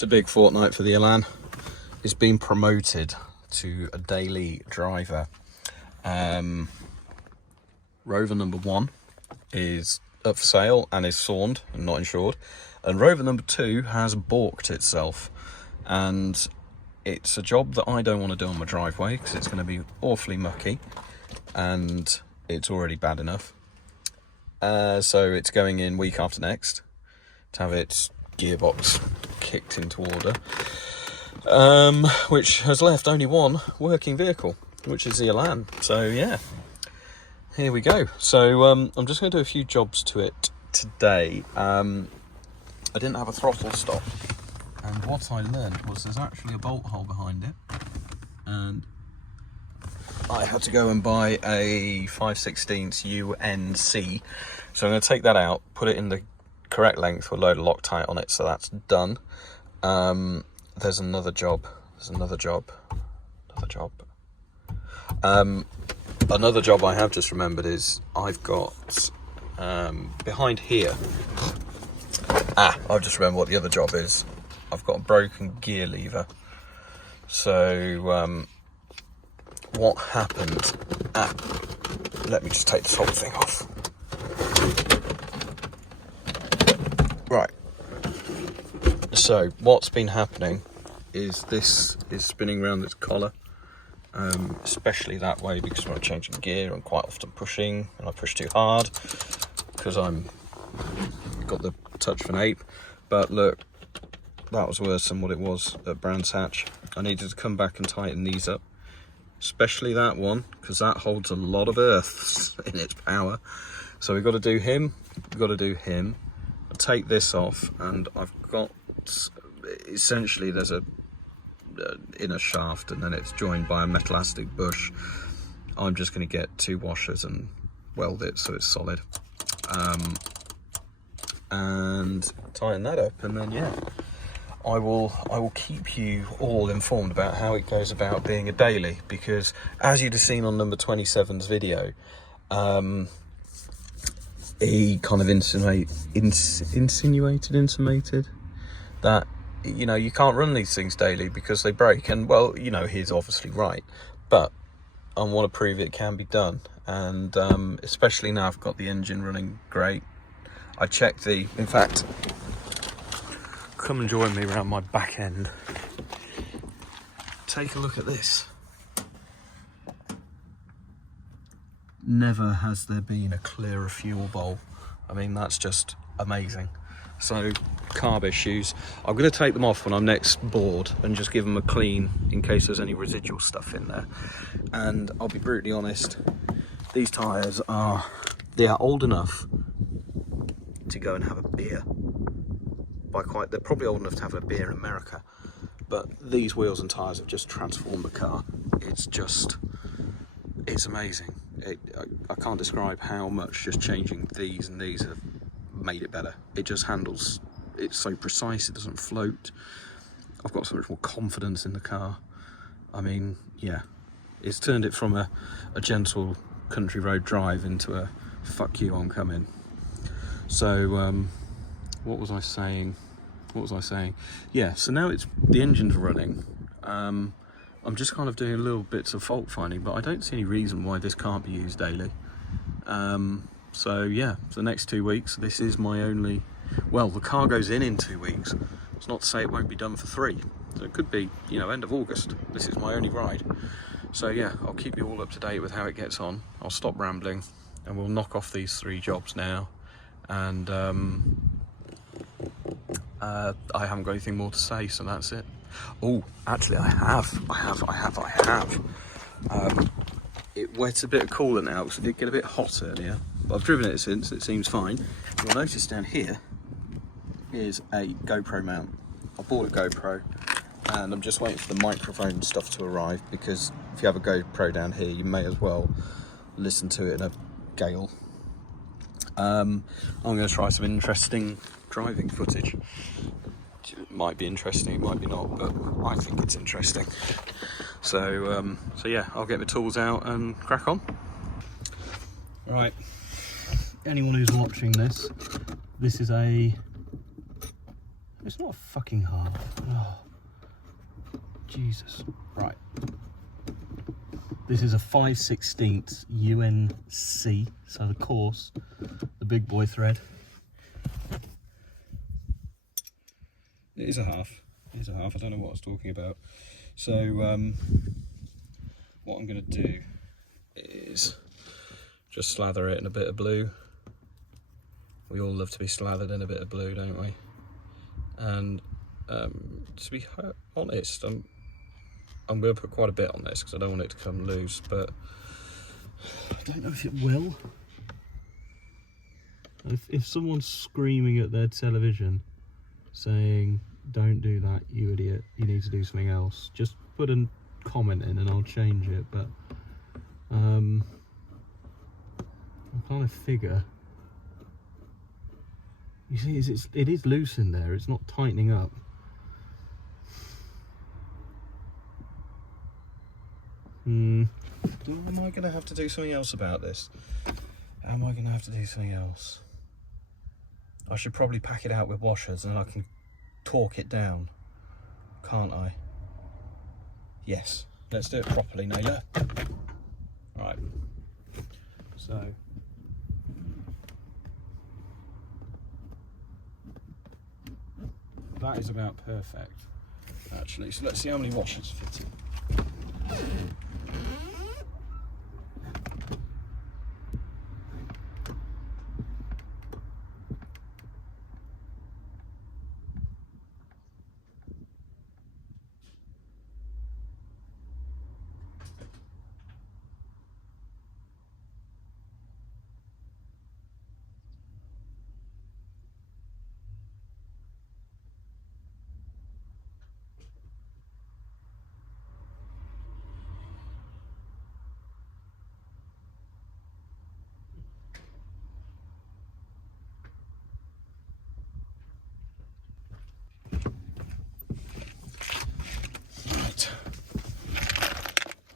It's a big fortnight for the Elan. It's been promoted to a daily driver. Rover number 1 is up for sale and is sawned and not insured. And Rover number 2 has balked itself. And it's a job that I don't want to do on my driveway because it's going to be awfully mucky and it's already bad enough. So it's going in week after next to have its gearbox kicked into order, which has left only one working vehicle, which is the Elan. So yeah, here we go. So I'm just going to do a few jobs to it today. I didn't have a throttle stop, and what I learned was there's actually a bolt hole behind it, and I had to go and buy a 5/16 UNC. So I'm going to take that out, put it in the correct length with a load of Loctite on it, so that's done. There's another job. Another job I have just remembered is I've got behind here. I've just remembered what the other job is. I've got a broken gear lever. So what happened? Let me just take this whole thing off. Right. So what's been happening is this is spinning around its collar, especially that way because when I'm changing gear I'm quite often pushing and I push too hard because I'm got the touch of an ape. But look, that was worse than what it was at Brands Hatch. I needed to come back and tighten these up, especially that one, because that holds a lot of earths in its power. So we've got to do him, I'll take this off, and I've got, essentially there's a inner shaft and then it's joined by a metal elastic bush. I'm just going to get 2 washers and weld it so it's solid, and tighten that up, and then yeah, I will keep you all informed about how it goes about being a daily, because as you'd have seen on number 27's video, he kind of intimated that, you know, you can't run these things daily because they break. And well, you know, he's obviously right, but I want to prove it can be done. And especially now I've got the engine running great. I checked in fact, come and join me around my back end. Take a look at this. Never has there been a clearer fuel bowl. I mean, that's just amazing. So carb issues, I'm going to take them off when I'm next bored and just give them a clean in case there's any residual stuff in there. And I'll be brutally honest, these tyres are old enough to go and have a beer. They're probably old enough to have a beer in America, but these wheels and tyres have just transformed the car. It's amazing. I can't describe how much just changing these and these have made it better. It just handles, it's so precise, it doesn't float. I've got so much more confidence in the car. I mean, yeah, it's turned it from a gentle country road drive into a fuck you, I'm coming. So what was I saying? Yeah, so now the engine's running. I'm just kind of doing little bits of fault finding, but I don't see any reason why this can't be used daily. So yeah, for the next 2 weeks, this is my only, well, the car goes in 2 weeks. It's not to say it won't be done for 3. So it could be, you know, end of August. This is my only ride. So yeah, I'll keep you all up to date with how it gets on. I'll stop rambling and we'll knock off these 3 jobs now. And I haven't got anything more to say, so that's it. Oh, actually I have. It wets a bit of coolant out because it did get a bit hot earlier, but I've driven it since, it seems fine. You'll notice down here is a GoPro mount. I bought a GoPro and I'm just waiting for the microphone stuff to arrive, because if you have a GoPro down here you may as well listen to it in a gale. I'm going to try some interesting driving footage. It might be interesting, it might be not, but I think it's interesting. So yeah, I'll get my tools out and crack on. Right, anyone who's watching this is a It's not fucking hard. Oh, Jesus. Right. This is a 5/16 UNC, so the coarse, the big boy thread. It is a half. It is a half. I don't know what I was talking about. So what I'm going to do is just slather it in a bit of blue. We all love to be slathered in a bit of blue, don't we? And to be honest, I'm going to put quite a bit on this because I don't want it to come loose, but I don't know if it will. If someone's screaming at their television saying, "Don't do that, you idiot, you need to do something else," just put a comment in and I'll change it. But I kind of figure, you see, it is loose in there, it's not tightening up. Am I going to have to do something else about this? Am I going to have to do something else? I should probably pack it out with washers and I can torque it down, can't I? Yes, let's do it properly, Naylor. Right, so that is about perfect, actually. So let's see how many washers fit in.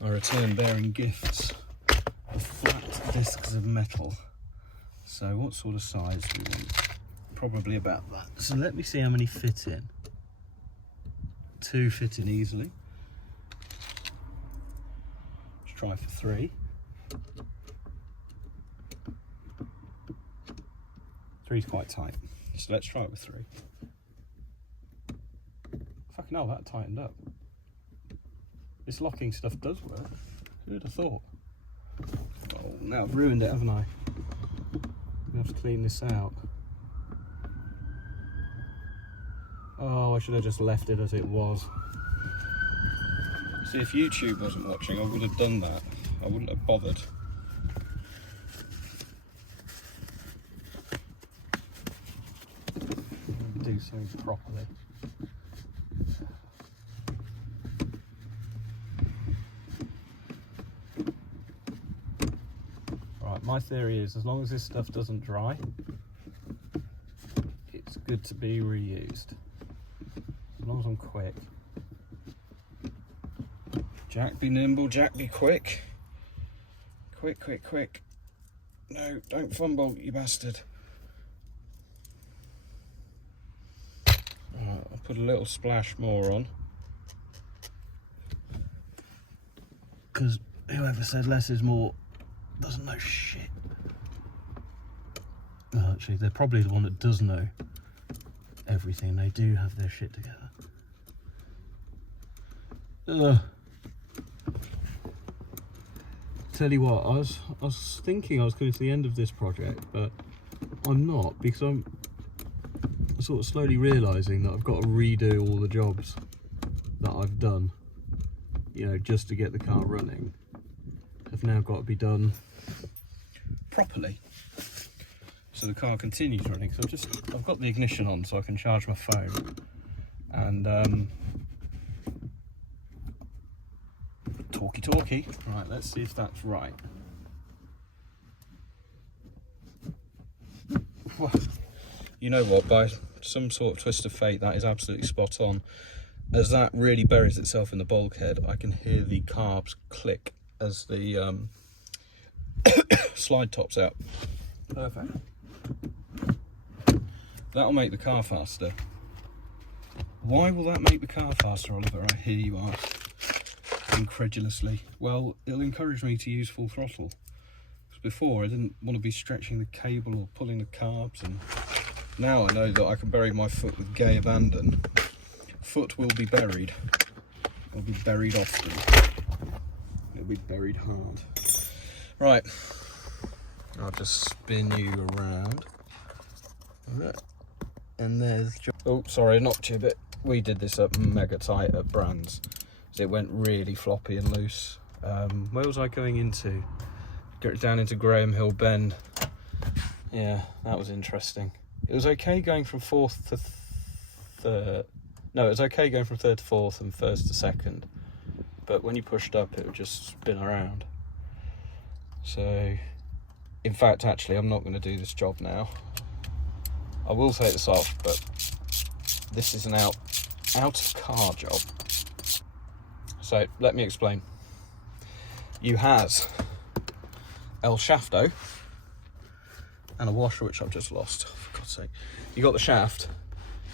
I return bearing gifts of flat discs of metal. So what sort of size do we want? Probably about that. So let me see how many fit in. 2 fit in easily. Let's try for 3. 3's quite tight. So let's try it with 3. Fucking hell, that tightened up. This locking stuff does work. Who would have thought? Oh, now I've ruined it, haven't I? I have to clean this out. Oh, I should have just left it as it was. See, if YouTube wasn't watching, I would have done that. I wouldn't have bothered. Do something properly. My theory is, as long as this stuff doesn't dry, it's good to be reused. As long as I'm quick. Jack, be nimble. Jack, be quick. Quick, quick, quick. No, don't fumble, you bastard. Alright, I'll put a little splash more on. Because whoever said less is more doesn't know shit. Well, actually, they're probably the one that does know everything. They do have their shit together. Tell you what, I was thinking I was coming to the end of this project, but I'm not, because I'm sort of slowly realising that I've got to redo all the jobs that I've done, you know, just to get the car running. Have now got to be done properly, so the car continues running. So I've got the ignition on so I can charge my phone, and talkie. Right, let's see if that's right. Well, you know what, by some sort of twist of fate, that is absolutely spot on. As that really buries itself in the bulkhead, I can hear the carbs click as the slide tops out. Perfect. That'll make the car faster. Why will that make the car faster, Oliver? I hear you ask incredulously. Well, it'll encourage me to use full throttle. Because before I didn't want to be stretching the cable or pulling the carbs, and now I know that I can bury my foot with gay abandon. Foot will be buried. It'll be buried often. It'll be buried hard. Right. I'll just spin you around. And there's... Oh, sorry, I knocked you a bit. We did this up mega tight at Brands. It went really floppy and loose. Where was I going into? Down into Graham Hill Bend. Yeah, that was interesting. It was okay going from fourth to third. No, it was okay going from third to fourth and first to second. But when you pushed up, it would just spin around. So, in fact, actually, I'm not going to do this job now. I will take this off, but this is an out of car job. So, let me explain. You has El Shafto and a washer, which I've just lost, for God's sake. You got the shaft,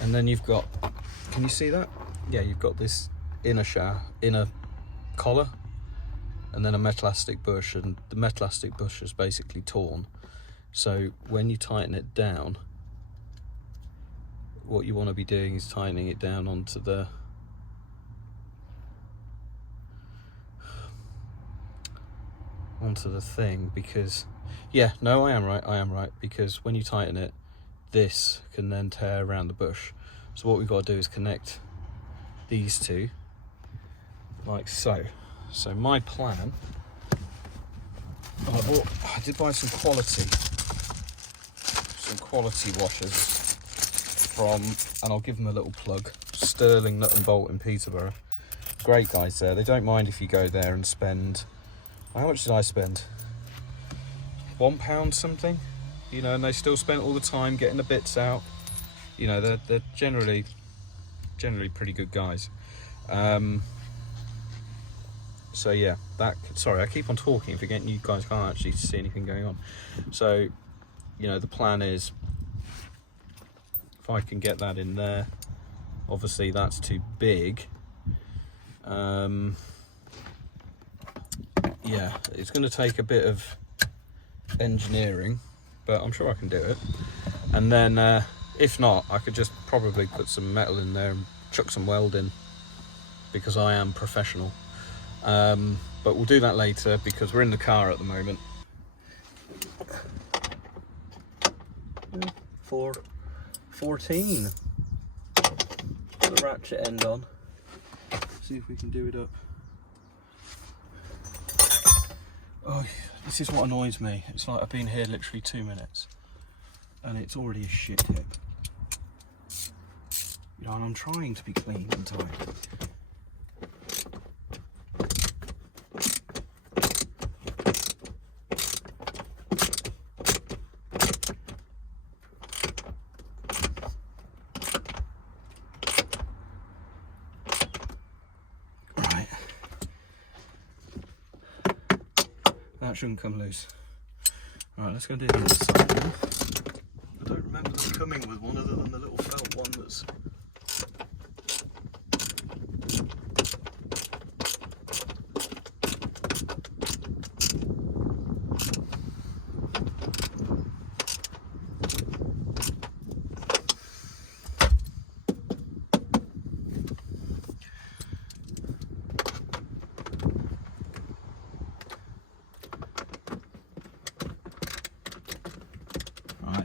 and then you've got, can you see that? Yeah, you've got this inner collar, and then a metallastic bush, and the metallastic bush is basically torn. So when you tighten it down, what you want to be doing is tightening it down onto the thing, because I am right, because when you tighten it, this can then tear around the bush. So what we've got to do is connect these two like so. So my plan, I did buy some quality washers from, and I'll give them a little plug, Sterling Nut and Bolt in Peterborough. Great guys there. They don't mind if you go there and spend, how much did I spend? £1 something, you know, and they still spend all the time getting the bits out. You know, they're generally pretty good guys. So yeah, sorry, I keep on talking, forgetting you guys can't actually see anything going on. So, you know, the plan is, if I can get that in there, obviously that's too big. Yeah, it's going to take a bit of engineering, but I'm sure I can do it. And then, if not, I could just probably put some metal in there and chuck some welding, because I am professional. But we'll do that later, because we're in the car at the moment. 414. Put the ratchet end on. See if we can do it up. Oh, this is what annoys me. It's like I've been here literally 2 minutes and it's already a shit hip. You know, and I'm trying to be clean and tidy. That shouldn't come loose. Right, let's go do the other side now. I don't remember them coming with one other than the little felt one that's...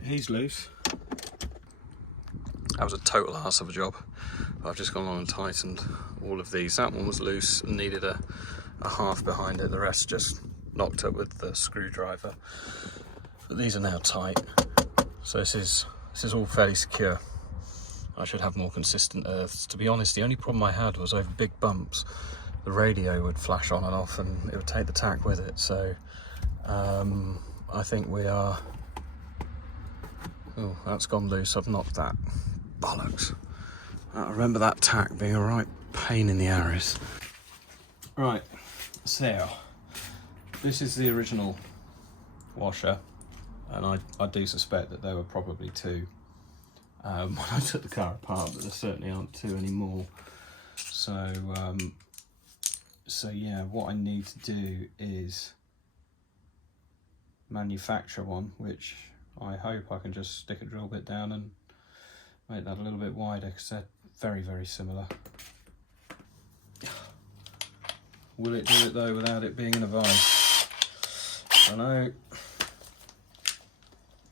He's loose. That was a total arse of a job. I've just gone along and tightened all of these. That one was loose and needed a half behind it. The rest just knocked up with the screwdriver. But these are now tight. So this is all fairly secure. I should have more consistent earths. To be honest, the only problem I had was over big bumps. The radio would flash on and off and it would take the tack with it. So I think we are... Oh, that's gone loose. I've knocked that. Bollocks. I remember that tack being a right pain in the arse. Right, so this is the original washer, and I do suspect that there were probably two. when I took the car apart, but there certainly aren't 2 anymore. So, so yeah, what I need to do is manufacture one, which I hope I can just stick a drill bit down and make that a little bit wider, because they're very, very similar. Will it do it though without it being in a vise? Don't know.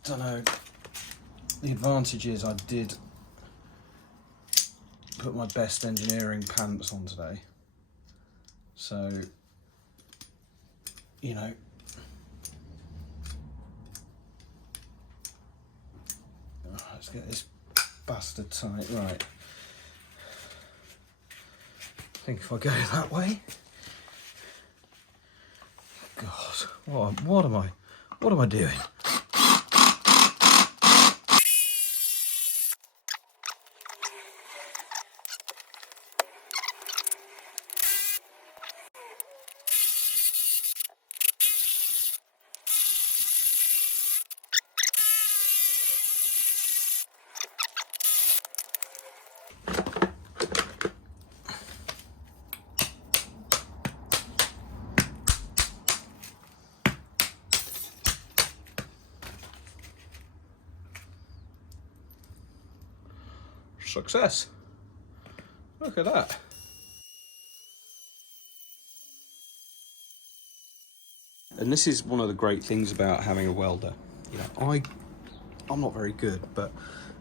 Don't know. The advantage is I did put my best engineering pants on today, so you know, let's get this bastard tight. Right, I think if I go that way, God, what am I doing? Success. Look at that. And this is one of the great things about having a welder. You know, I'm not very good, but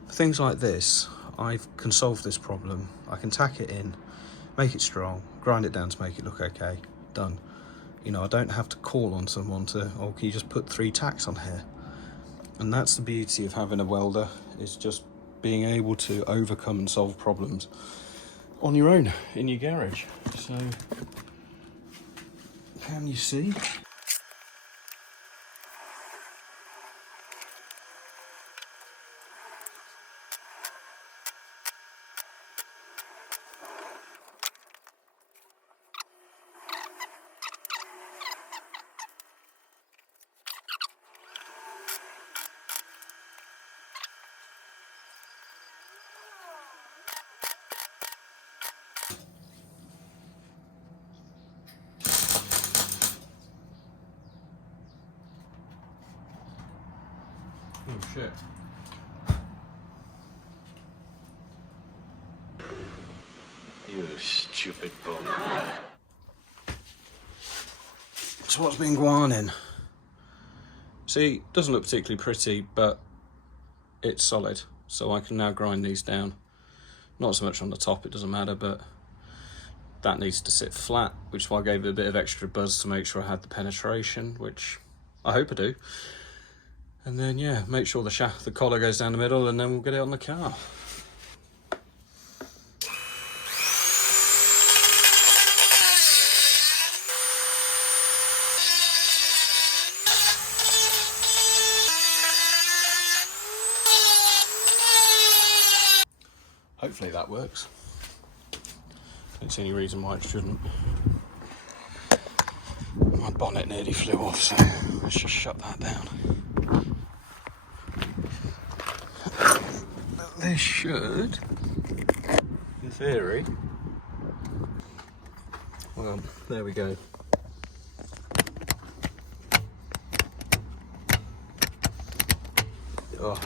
for things like this, I can solve this problem. I can tack it in, make it strong, grind it down to make it look okay, done. You know, I don't have to call on someone to, oh, can you just put 3 tacks on here? And that's the beauty of having a welder, is just being able to overcome and solve problems on your own in your garage. So, can you see? Oh shit. You stupid bum. So what's been going on? See, doesn't look particularly pretty, but it's solid. So I can now grind these down. Not so much on the top, it doesn't matter, but that needs to sit flat, which is why I gave it a bit of extra buzz to make sure I had the penetration, which I hope I do. And then, yeah, make sure the collar goes down the middle, and then we'll get it on the car. Hopefully that works. Don't see any reason why it shouldn't. My bonnet nearly flew off, so let's just shut that down. This should, in theory, well, there we go. Oh,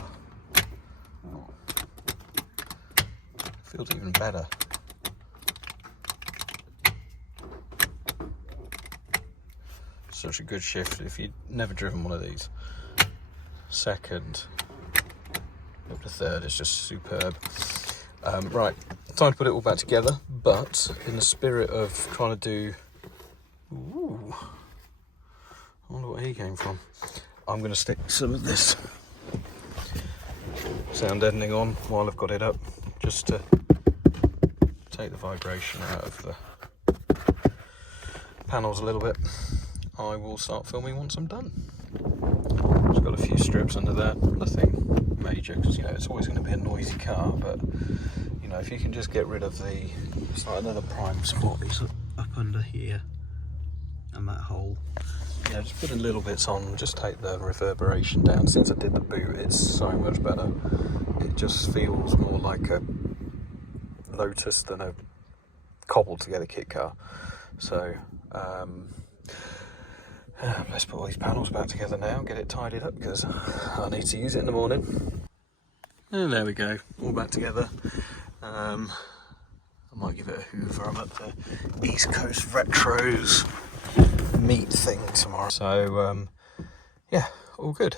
feels even better. Such a good shift if you've never driven one of these. Second, up to third is just superb. Right, time to put it all back together, but in the spirit of trying to do, ooh, I wonder what he came from. I'm going to stick some of this sound deadening on while I've got it up, just to take the vibration out of the panels a little bit. I will start filming once I'm done. Just got a few strips under there, nothing major, because you know it's always going to be a noisy car, but you know, if you can just get rid of the, it's like another prime spot, it's up under here and that hole, Yeah, just putting little bits on, just take the reverberation down. Since I did the boot, it's so much better. It just feels more like a Lotus than a cobbled together kit car. So let's put all these panels back together now and get it tidied up, because I need to use it in the morning. And there we go, all back together. I might give it a hoover. I'm at the East Coast Retros meet thing tomorrow. So yeah, all good.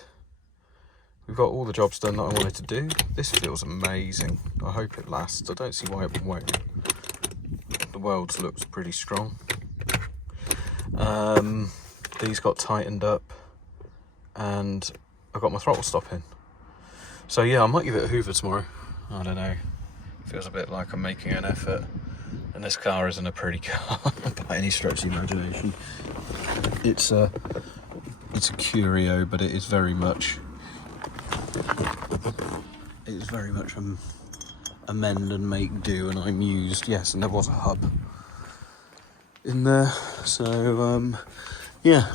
We've got all the jobs done that I wanted to do. This feels amazing. I hope it lasts. I don't see why it won't. The welds looks pretty strong. These got tightened up and I got my throttle stop in. So yeah, I might give it a hoover tomorrow. I don't know. Feels a bit like I'm making an effort. And this car isn't a pretty car by any stretch of the imagination. It's a curio, but it is very much a mend and make do, and I'm used. Yes, and there was a hub in there. So yeah,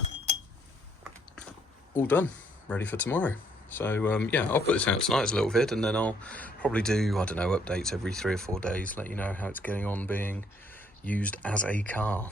all done, ready for tomorrow. So yeah, I'll put this out tonight as a little vid, and then I'll probably do, I don't know, updates every 3 or 4 days, let you know how it's getting on being used as a car.